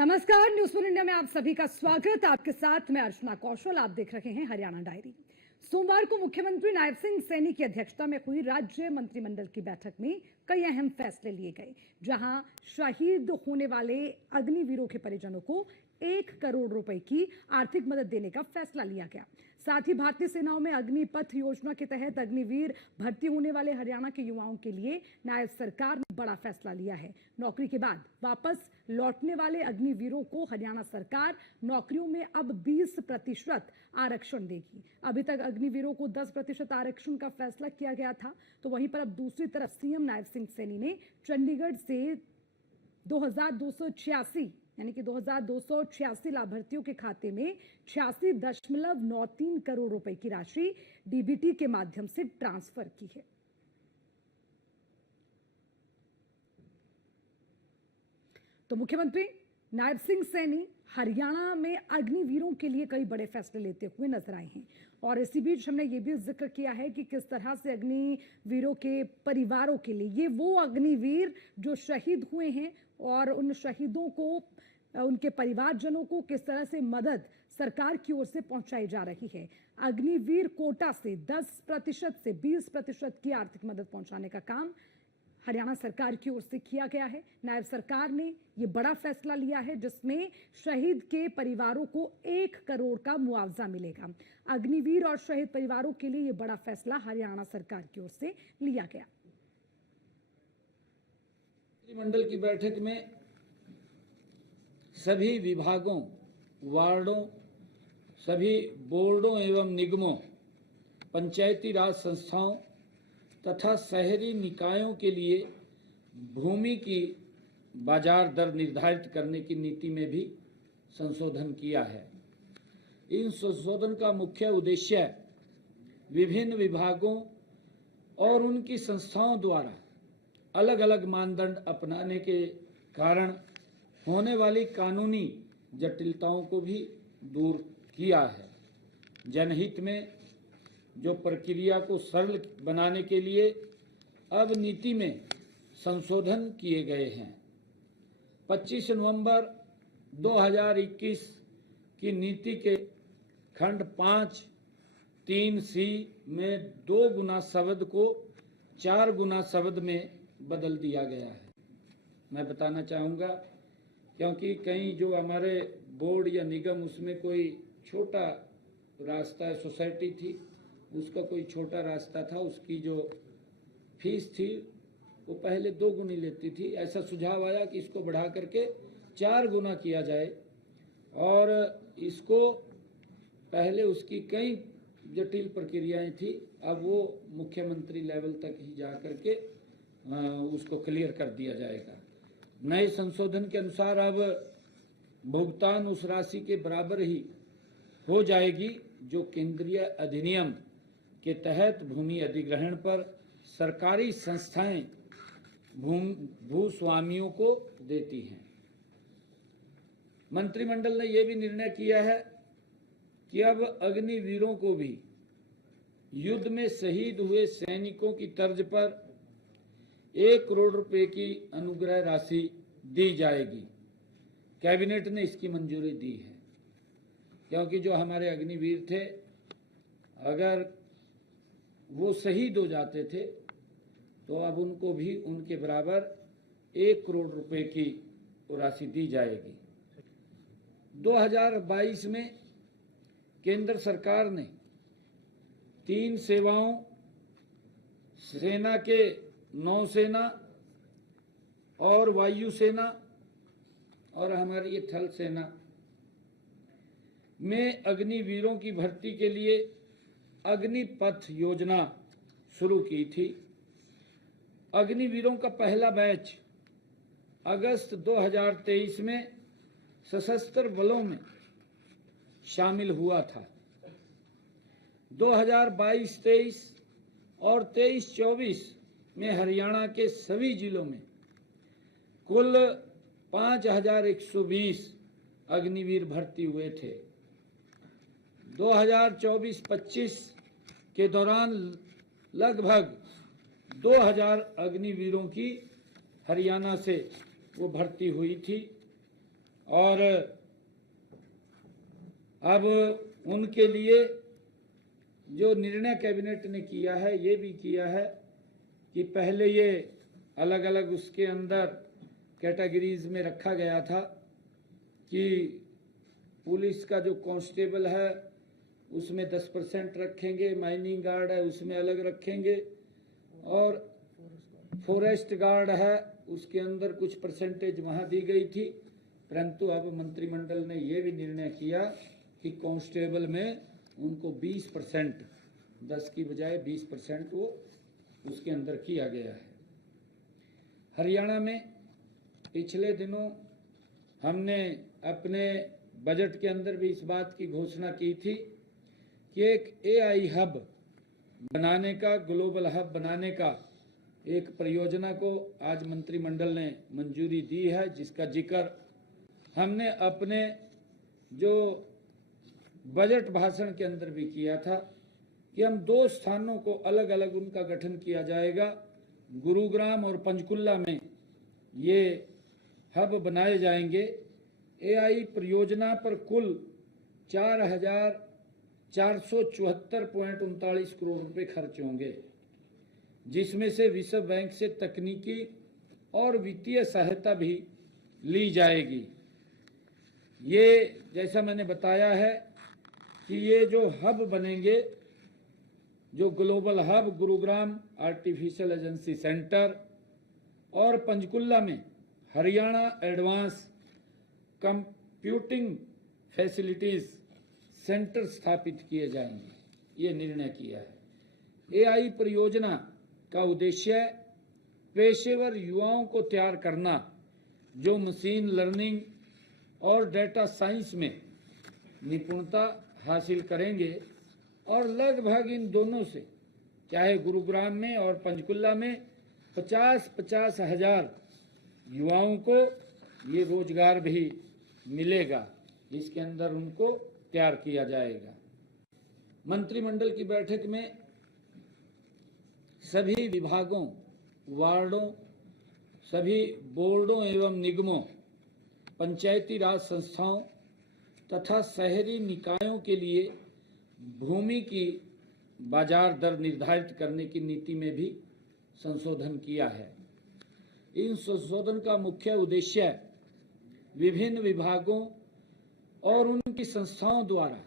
नमस्कार, news for India में आप सभी का स्वागत। आपके साथ मैं अर्चना कौशल। आप देख रहे हैं हरियाणा डायरी। सोमवार को मुख्यमंत्री नायब सिंह सैनी की अध्यक्षता में हुई राज्य मंत्रिमंडल की बैठक में कई अहम फैसले लिए गए, जहां शहीद होने वाले अग्निवीरों के परिजनों को 1 करोड़ रुपए की आर्थिक मदद देने का फैसला लिया गया। साथ ही भारतीय सेनाओं में अग्निपथ योजना के तहत अग्निवीर भर्ती होने वाले हरियाणा के युवाओं के लिए नायब सरकार ने बड़ा फैसला लिया है। नौकरी के बाद वापस लौटने वाले अग्निवीरों को हरियाणा सरकार नौकरियों में अब 20% आरक्षण देगी। अभी तक अग्निवीरों को 10% आरक्षण का फैसला किया गया था, तो वहीं पर अब दूसरी तरफ सीएम नायब सिंह सैनी ने चंडीगढ़ से 2286 यानी कि 2286 लाभार्थियों के खाते में 86.93 करोड़ रुपए की राशि डीबीटी के माध्यम से ट्रांसफर की है। तो मुख्यमंत्री नायब सिंह सैनी हरियाणा में अग्निवीरों के लिए कई बड़े फैसले लेते हुए नजर आए हैं, और इसी बीच हमने ये भी जिक्र किया है कि किस तरह से अग्निवीरों के परिवारों के लिए, ये वो अग्निवीर जो शहीद हुए हैं और उन शहीदों को, उनके परिवारजनों को किस तरह से मदद सरकार की ओर से पहुंचाई जा रही है। अग्निवीर कोटा से 10% से 20% की आर्थिक मदद पहुंचाने का काम हरियाणा सरकार की ओर से किया गया है। नायब सरकार ने यह बड़ा फैसला लिया है, जिसमें शहीद के परिवारों को 1 करोड़ का मुआवजा मिलेगा। अग्निवीर और शहीद परिवारों के लिए यह बड़ा फैसला हरियाणा सरकार की ओर से लिया गया। मंत्रिमंडल की बैठक में सभी विभागों, वार्डों, सभी बोर्डों एवं निगमों, पंचायती राज संस्थाओं तथा शहरी निकायों के लिए भूमि की बाजार दर निर्धारित करने की नीति में भी संशोधन किया है। इन संशोधन का मुख्य उद्देश्य विभिन्न विभागों और उनकी संस्थाओं द्वारा अलग अलग मानदंड अपनाने के कारण होने वाली कानूनी जटिलताओं को भी दूर किया है। जनहित में जो प्रक्रिया को सरल बनाने के लिए अब नीति में संशोधन किए गए हैं। 25 नवंबर 2021 की नीति के खंड 5(3)(c) में 2 गुना शब्द को 4 गुना शब्द में बदल दिया गया है। मैं बताना चाहूँगा, क्योंकि कहीं जो हमारे बोर्ड या निगम, उसमें कोई छोटा रास्ता है, सोसाइटी थी, उसका कोई छोटा रास्ता था, उसकी जो फीस थी वो पहले 2 गुनी लेती थी। ऐसा सुझाव आया कि इसको बढ़ा करके 4 गुना किया जाए, और इसको पहले उसकी कई जटिल प्रक्रियाएं थी, अब वो मुख्यमंत्री लेवल तक ही जा करके उसको क्लियर कर दिया जाएगा। नए संशोधन के अनुसार अब भुगतान उस राशि के बराबर ही हो जाएगी जो केंद्रीय अधिनियम के तहत भूमि अधिग्रहण पर सरकारी संस्थाएं भूस्वामियों को देती हैं। मंत्रिमंडल ने यह भी निर्णय किया है कि अब अग्निवीरों को भी युद्ध में शहीद हुए सैनिकों की तर्ज पर 1 करोड़ रुपए की अनुग्रह राशि दी जाएगी। कैबिनेट ने इसकी मंजूरी दी है, क्योंकि जो हमारे अग्निवीर थे, अगर वो शहीद हो जाते थे तो अब उनको भी उनके बराबर 1 करोड़ रुपए की राशि दी जाएगी। 2022 में केंद्र सरकार ने 3 सेवाओं, सेना के नौसेना और वायुसेना और हमारी ये थल सेना में अग्निवीरों की भर्ती के लिए अग्निपथ योजना शुरू की थी। अग्निवीरों का पहला बैच अगस्त 2023 में सशस्त्र बलों में शामिल हुआ था। 2022-23 और 23-24 में हरियाणा के सभी जिलों में कुल 5120 अग्निवीर भर्ती हुए थे। 2024-25 के दौरान लगभग 2000 अग्निवीरों की हरियाणा से वो भर्ती हुई थी, और अब उनके लिए जो निर्णय कैबिनेट ने किया है, ये भी किया है कि पहले ये अलग अलग उसके अंदर कैटेगरीज में रखा गया था कि पुलिस का जो कांस्टेबल है उसमें 10% रखेंगे, माइनिंग गार्ड है उसमें अलग रखेंगे, और फॉरेस्ट गार्ड है उसके अंदर कुछ परसेंटेज वहाँ दी गई थी। परंतु अब मंत्रिमंडल ने ये भी निर्णय किया कि कांस्टेबल में उनको 20%, 10 की बजाय 20% वो उसके अंदर किया गया है। हरियाणा में पिछले दिनों हमने अपने बजट के अंदर भी इस बात की घोषणा की थी कि एक AI हब बनाने का, ग्लोबल हब बनाने का एक परियोजना को आज मंत्रिमंडल ने मंजूरी दी है, जिसका जिक्र हमने अपने जो बजट भाषण के अंदर भी किया था कि हम 2 स्थानों को अलग अलग उनका गठन किया जाएगा। गुरुग्राम और पंचकुला में ये हब बनाए जाएंगे। AI परियोजना पर कुल 4,474.39 करोड़ रुपए खर्च होंगे, जिसमें से विश्व बैंक से तकनीकी और वित्तीय सहायता भी ली जाएगी। ये जैसा मैंने बताया है कि ये जो हब बनेंगे, जो global hub Gurugram artificial agency centre और पंचकुला में Haryana advance computing facilities centre स्थापित किए जाएंगे, ये निर्णय किया है। AI परियोजना का उद्देश्य पेशेवर युवाओं को तैयार करना जो मशीन लर्निंग और डेटा साइंस में निपुणता हासिल करेंगे, और लगभग इन दोनों से, चाहे गुरुग्राम में और पंचकुला में, 50-50 हजार युवाओं को ये रोजगार भी मिलेगा। इसके अंदर उनको तैयार किया जाएगा। मंत्रिमंडल की बैठक में सभी विभागों, वार्डों, सभी बोर्डों एवं निगमों, पंचायती राज संस्थाओं तथा शहरी निकायों के लिए भूमि की बाजार दर निर्धारित करने की नीति में भी संशोधन किया है। इन संशोधन का मुख्य उद्देश्य विभिन्न विभागों और उनकी संस्थाओं द्वारा